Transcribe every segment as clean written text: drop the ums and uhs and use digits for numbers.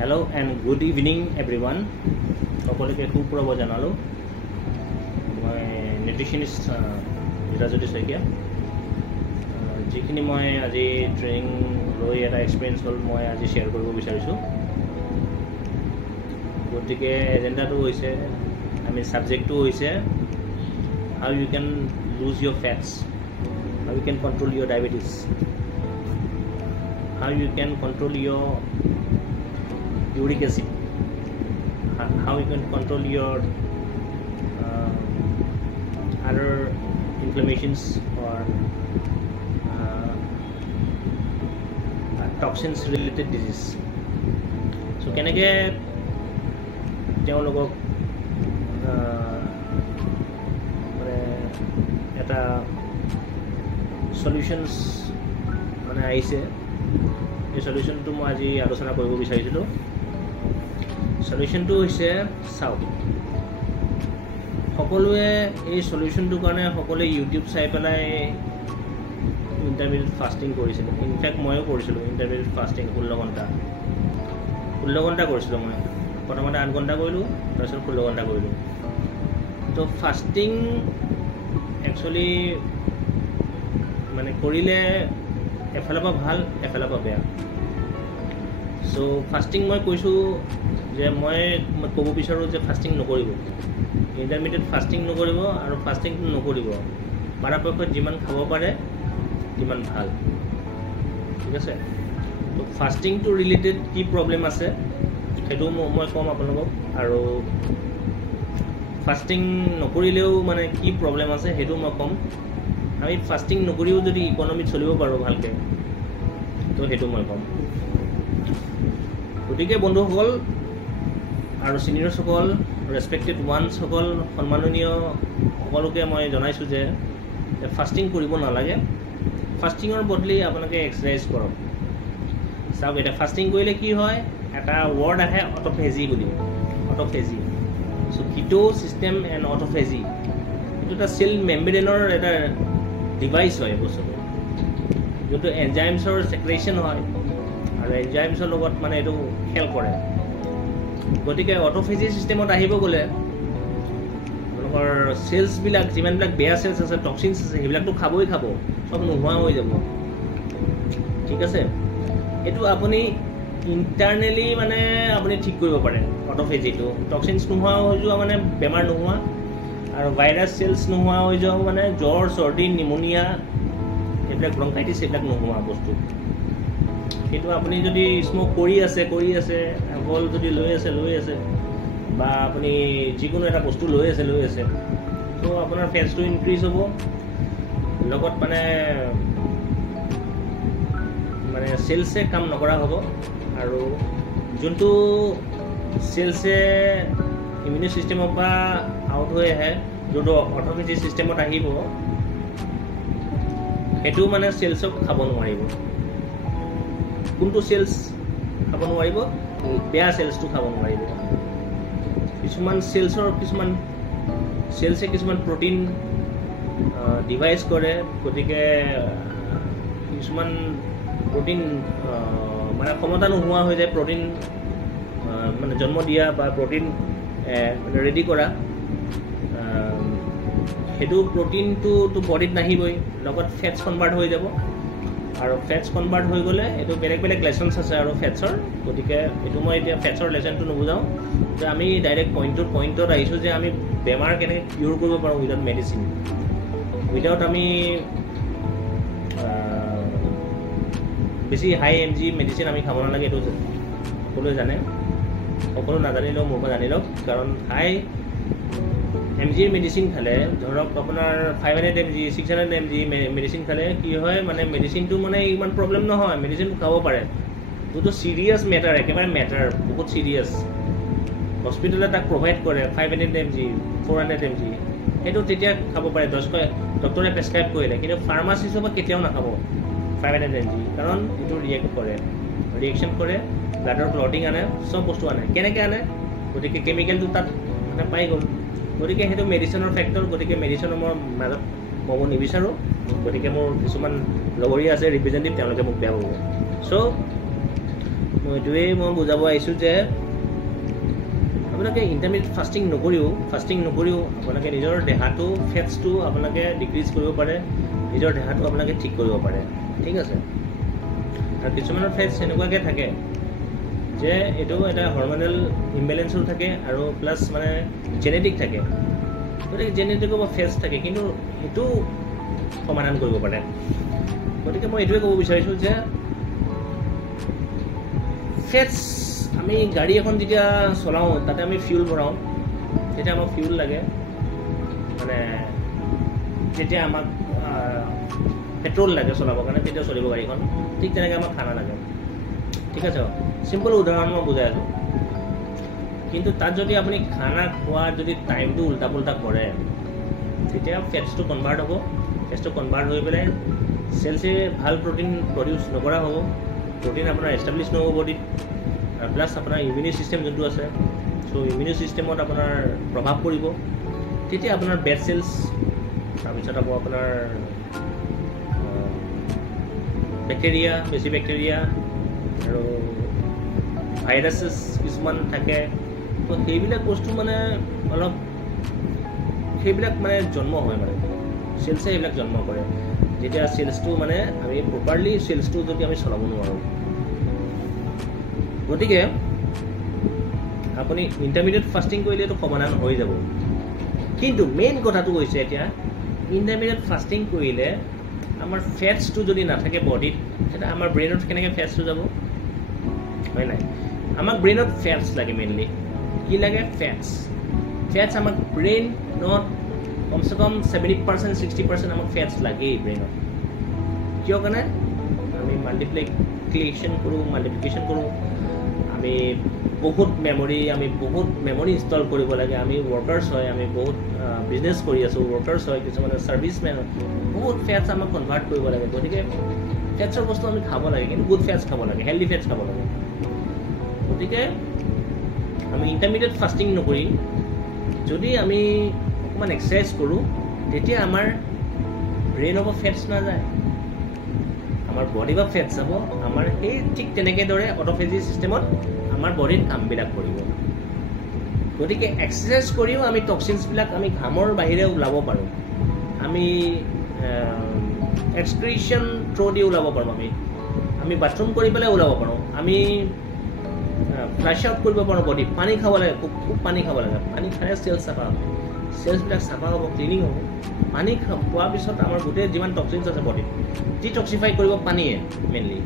Hello and good evening everyone. সকলোকে সুপ্ৰভাত জনালোঁ। মই নিউট্ৰিশ্যনিষ্ট বিৰাজতি শইকীয়া। যিখিনি মই আজি ট্ৰেইনিং লৈ এটা এক্সপিৰিয়েঞ্চ হ'ল মই আজি শ্বেয়াৰ কৰিব বিচাৰিছোঁ। গতিকে এজেণ্ডাটো হৈছে ছাবজেক্টটো হৈছে how you can lose your fats, how you can control your diabetes, how you can control your uric acid, how you can control your other inflammations or toxins related disease. So keneke তেওঁলোকক এটা solutions মানে আহিছে। এই সলিউশনটো মই আজি আলোচনা কৰিব বিচাৰিছিলোঁ। সলিউশনটো হৈছে চাওক, সকলোৱে এই সলিউশনটোৰ কাৰণে সকলোৱে ইউটিউব চাই পেলাই ইণ্টাৰমিডিয়েট ফাষ্টিং কৰিছিলোঁ। ইনফেক্ট ময়ো কৰিছিলোঁ ইণ্টাৰমিডিয়েট ফাষ্টিং 16 ঘণ্টা কৰিছিলোঁ। মই প্ৰথমতে 8 ঘণ্টা কৰিলোঁ, তাৰপিছত 16 ঘণ্টা কৰিলোঁ। তো ফাষ্টিং একচুৱেলি মানে কৰিলে এফালৰ পৰা ভাল এফালৰ পৰা বেয়া। চ' ফাষ্টিং মই কৈছোঁ যে মই ক'ব বিচাৰোঁ যে ফাষ্টিং নকৰিব, ইণ্টাৰমিডিয়েট ফাষ্টিং নকৰিব আৰু ফাষ্টিং নকৰিব। পৰাপক্ষত যিমান খাব পাৰে সিমান ভাল, ঠিক আছে। তো ফাষ্টিংটো ৰিলেটেড কি প্ৰব্লেম আছে সেইটো মই ক'ম আপোনালোকক, আৰু ফাষ্টিং নকৰিলেও মানে কি প্ৰব্লেম আছে সেইটো মই ক'ম। আমি ফাষ্টিং নকৰিও যদি ইকনমিত চলিব পাৰোঁ ভালকৈ, তো সেইটো মই ক'ম। গতিকে বন্ধুসকল আৰু চিনিয়ৰসকল, ৰেচপেক্টেড ওৱানছসকল, সন্মাননীয় সকলোকে মই জনাইছোঁ যে ফাষ্টিং কৰিব নালাগে। ফাষ্টিঙৰ বদলি আপোনালোকে এক্সাৰচাইজ কৰক। চাওক, এতিয়া ফাষ্টিং কৰিলে কি হয়, এটা ৱৰ্ড আহে অট'ফেজি বুলি। অট'ফেজি, চ' কিটো ছিষ্টেম এণ্ড অট'ফেজি, এইটো এটা চেল মেম্ব্ৰেইনৰ এটা ডিভাইচ হয় বস্তুটো, যোনটো এনজাইমছৰ ছেক্ৰেশ্যন হয় আৰু এনজাইমছৰ লগত মানে এইটো খেল কৰে। গতিকে অট'ফেজি ছিষ্টেমত আহিব গ'লে আপোনালোকৰ চেলছবিলাক যিমানবিলাক বেয়া চেলছ আছে, টক্সিনছ আছে, সেইবিলাকতো খাবই খাব, চব নোহোৱা হৈ যাব, ঠিক আছে। এইটো আপুনি ইণ্টাৰনেলি মানে আপুনি ঠিক কৰিব পাৰে অট'ফেজিটো। টক্সিনছ নোহোৱা হৈ যোৱা মানে বেমাৰ নোহোৱা, আৰু ভাইৰাছ চেলছ নোহোৱা হৈ যোৱা মানে জ্বৰ, চৰ্দি, নিমনিয়া, এইবিলাক ব্ৰংকাইটিছ, এইবিলাক নোহোৱা বস্তু। কিন্তু আপুনি যদি স্মক কৰি আছে, এলকহল যদি লৈ আছে, বা আপুনি যিকোনো এটা বস্তু লৈ আছে, তো আপোনাৰ ফেটছটো ইনক্ৰিজ হ'ব, লগত মানে চেলছে কাম নকৰা হ'ব। আৰু যোনটো চেলছে ইমিউনি ছিষ্টেমৰ পৰা আউট হৈ আহে, যোনটো অট'ফেজি ছিষ্টেমত আহিব, সেইটো মানে চেলছক খাব নোৱাৰিব। কোনটো চেলছ খাব নোৱাৰিব? বেয়া চেলছটো খাব নোৱাৰিব। কিছুমান চেলছে কিছুমান প্ৰটিন ডিভাইচ কৰে, গতিকে কিছুমান প্ৰটিন মানে ক্ষমতা নোহোৱা হৈ যায়, প্ৰটিন মানে জন্ম দিয়া বা প্ৰটিন ৰেডি কৰা। সেইটো প্ৰটিনটো বডিত নাহিবই, লগত ফেটছ কনভাৰ্ট হৈ যাব, আৰু ফেটছ কনভাৰ্ট হৈ গ'লে এইটো বেলেগ বেলেগ লেচনছ আছে আৰু ফেটছৰ। গতিকে এইটো মই এতিয়া ফেটছৰ লেচনটো নুবুজাওঁ, যে আমি ডাইৰেক্ট পইণ্টত আহিছোঁ যে আমি বেমাৰ কেনেকৈ কিউৰ কৰিব পাৰোঁ উইদাউট মেডিচিন, উইদাউট আমি বেছি হাই MG মেডিচিন আমি খাব নালাগে। এইটো সকলোৱে জানে, সকলো নাজানিলেও মোৰ পৰা জানি লওক। কাৰণ হাই MG মেডিচিন খালে, ধৰক আপোনাৰ 500 mg 600 mg মেডিচিন খালে কি হয়, মানে মেডিচিনটো মানে ইমান প্ৰব্লেম নহয়, মেডিচিনটো খাব পাৰে। যোনটো ছিৰিয়াছ মেটাৰ, একেবাৰে মেটাৰ বহুত ছিৰিয়াছ, হস্পিটেলে তাক প্ৰভাইড কৰে 500 mg 400 mg, সেইটো তেতিয়া খাব পাৰে ডক্টৰে প্ৰেছক্ৰাইব কৰিলে। কিন্তু ফাৰ্মাচিষ্টৰ পৰা কেতিয়াও নাখাব 500 mg, কাৰণ এইটো ৰিয়েকশ্যন কৰে, ব্লাডৰ ক্লটিং আনে, চব বস্তু আনে। কেনেকৈ আনে? গতিকে কেমিকেলটো তাত মানে পাই গ'ল। গতিকে সেইটো মেডিচিনৰ ফেক্টৰ, গতিকে মেডিচিনৰ মই মাজত ক'ব নিবিচাৰোঁ। গতিকে মোৰ কিছুমান লগৰীয়া আছে ৰিপ্ৰেজেণ্টেটিভ, তেওঁলোকে মোক বেয়া পাব। চ' এইটোৱেই মই বুজাব আহিছোঁ যে আপোনালোকে ইণ্টাৰমিডিয়েট ফাষ্টিং নকৰিও আপোনালোকে নিজৰ দেহাটো ফেটছটো আপোনালোকে ডিক্ৰিজ কৰিব পাৰে, নিজৰ দেহাটো আপোনালোকে ঠিক কৰিব পাৰে। ঠিক আছে। আৰু কিছুমানৰ ফেটছ এনেকুৱাকৈ থাকে যে এইটো এটা হৰমনেল ইমবেলেঞ্চো থাকে আৰু প্লাছ মানে জেনেটিক থাকে। গতিকে জেনেটিকৰ ফেটছ থাকে, কিন্তু সেইটো সমাধান কৰিব পাৰে। গতিকে মই এইটোৱে ক'ব বিচাৰিছোঁ যে ফেটছ, আমি গাড়ী এখন যেতিয়া চলাওঁ তাতে আমি ফিউল ভৰাওঁ, তেতিয়া আমাক ফিউল লাগে, মানে যেতিয়া আমাক পেট্ৰল লাগে চলাবৰ কাৰণে, তেতিয়া চলিব গাড়ীখন। ঠিক তেনেকৈ আমাক খানা লাগে। ঠিক আছে, চিম্পল উদাহৰণ মই বুজাই আছোঁ। কিন্তু তাত যদি আপুনি খানা খোৱাৰ যদি টাইমটো উল্টা পুল্টা কৰে, তেতিয়া ফেটছটো কনভাৰ্ট হ'ব। ফেটছটো কনভাৰ্ট হৈ পেলাই চেলছে ভাল প্ৰটিন প্ৰডিউচ নকৰা হ'ব, প্ৰটিন আপোনাৰ এষ্টাব্লিছ নহ'ব বডিত। আৰু প্লাছ আপোনাৰ ইমিউনি ছিষ্টেম যোনটো আছে, চ' ইমিউনি ছিষ্টেমত আপোনাৰ প্ৰভাৱ পৰিব। তেতিয়া আপোনাৰ বেড চেলছ, তাৰপিছত আকৌ আপোনাৰ বেক্টেৰিয়া, বেছি বেক্টেৰিয়া আৰু ভাইৰাছেছ কিছুমান থাকে। তো সেইবিলাক বস্তু মানে অলপ সেইবিলাক মানে জন্ম হয়, মানে চেলছে সেইবিলাক জন্ম কৰে। যেতিয়া চেলছটো মানে আমি প্ৰপাৰলি চেলছটো যদি আমি চলাব নোৱাৰোঁ, গতিকে আপুনি ইণ্টাৰমিডিয়েট ফাষ্টিং কৰিলেতো সমাধান হৈ যাব। কিন্তু মেইন কথাটো হৈছে এতিয়া ইণ্টাৰমিডিয়েট ফাষ্টিং কৰিলে আমাৰ ফেটছটো যদি নাথাকে বডিত, তেতিয়া আমাৰ ব্ৰেইনত কেনেকৈ ফেটছটো যাব? হয় নাই? আমাক ব্ৰেইনত ফেটছ লাগে মেইনলি। কি লাগে? ফেটছ আমাক ব্ৰেইনত কমচে কম 70% 60% আমাক ফেটছ লাগেই ব্ৰেইনত। কিয় কাৰণে? আমি মাল্টিপ্লিকেশ্যন কৰোঁ, আমি বহুত মেমৰি ইনষ্টল কৰিব লাগে। আমি ৱৰ্কাৰ্ছ হয়, আমি বহুত বিজনেছ কৰি আছোঁ, ৱৰ্কাৰ্ছ হয়, কিছুমানে ছাৰ্ভিচমেন হয়, বহুত ফেটছ আমাক কনভাৰ্ট কৰিব লাগে। গতিকে ফেটছৰ বস্তু আমি খাব লাগে, কিন্তু গুড ফেটছ খাব লাগে, হেল্ডি ফেটছ খাব লাগে। গতিকে আমি ইণ্টাৰমিডিয়েট ফাষ্টিং নকৰি যদি আমি অকণমান এক্সাৰচাইজ কৰোঁ, তেতিয়া আমাৰ ব্ৰেইনৰ পৰা ফেটছ নাযায়, আমাৰ বডি বা ফেটছ যাব। আমাৰ সেই ঠিক তেনেকৈ দৰে অট'ফেজি ছিষ্টেমত আমাৰ বডিত কামবিলাক কৰিব। গতিকে এক্সাৰচাইজ কৰিও আমি টক্সিনছবিলাক আমি ঘামৰ বাহিৰে ওলাব পাৰোঁ, আমি এক্সক্ৰিশ্যন থ্ৰু দি ওলাব পাৰোঁ, আমি বাথৰুম কৰি পেলাই ওলাব পাৰোঁ, আমি ফ্লাছ আউট কৰিব পাৰোঁ বডি। পানী খাব লাগে, খুব পানী খাব লাগে। পানী খালে চেলছ চাফা হ'ব, চেলছবিলাক চাফা হ'ব, ক্লিনিং হ'ব। পানী খোৱাৰ পিছত আমাৰ গোটেই যিমান টক্সিনছ আছে বডিত ডিটক্সিফাই কৰিব পানীয়ে মেইনলি।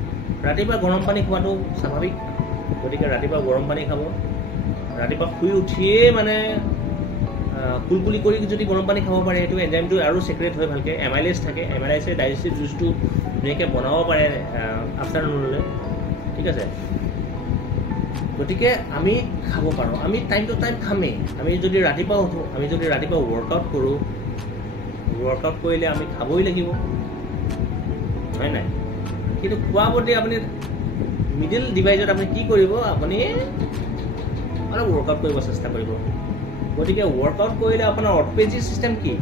ৰাতিপুৱা গৰম পানী খোৱাটো স্বাভাৱিক। গতিকে ৰাতিপুৱা গৰম পানী খাব, ৰাতিপুৱা শুই উঠিয়েই মানে কুলকুলি কৰি যদি গৰম পানী খাব পাৰে, সেইটো এনজাইমটো আৰু ছেক্ৰেট হয় ভালকৈ। এমাইলেজ থাকে, এমাইলেজে ডাইজেষ্টিভ জুচটো ধুনীয়াকৈ বনাব পাৰে আফটাৰনুনলৈ। ঠিক আছে। গতিকে আমি খাব পাৰোঁ, আমি টাইম টু টাইম খামেই। আমি যদি ৰাতিপুৱা উঠোঁ, আমি যদি ৰাতিপুৱা ৱৰ্কআউট কৰোঁ, ৱৰ্কআউট কৰিলে আমি খাবই লাগিব, হয় নাই? কিন্তু খোৱা বডি আপুনি মিডিল ডিভাইজত আপুনি কি কৰিব? আপুনি অলপ ৱৰ্কআউট কৰিব চেষ্টা কৰিব। গতিকে ৱৰ্কআউট কৰিলে আপোনাৰ অট'ফেজি ছিষ্টেম কি?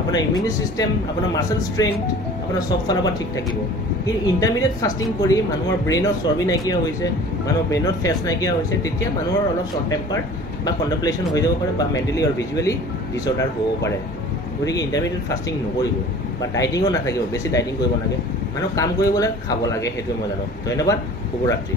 আপোনাৰ ইমিউনি ছিষ্টেম, আপোনাৰ মাছল ষ্ট্ৰেংথ, আপোনাৰ চব ফালৰ পৰা ঠিক থাকিব। কিন্তু ইণ্টাৰমিডিয়েট ফাষ্টিং কৰি মানুহৰ ব্ৰেইনত চৰ্বি নাইকিয়া হৈছে, মানুহৰ ব্ৰেইনত ফেটছ নাইকিয়া হৈছে, তেতিয়া মানুহৰ অলপ শ্বৰ্ট টেম্পাৰ বা কণ্টেম্প্লেশ্যন হৈ যাব পাৰে, বা মেণ্টেলি আৰু ভিজুৱেলি ডিছঅৰ্ডাৰ হ'ব পাৰে। গতিকে ইণ্টাৰমিডিয়েট ফাষ্টিং নকৰিব, বা ডাইটিঙো নাথাকিব, বেছি ডাইটিং কৰিব লাগে। মানুহক কাম কৰিবলৈ খাব লাগে, সেইটোৱে মই জানো। ধন্যবাদ, শুভৰাত্ৰি।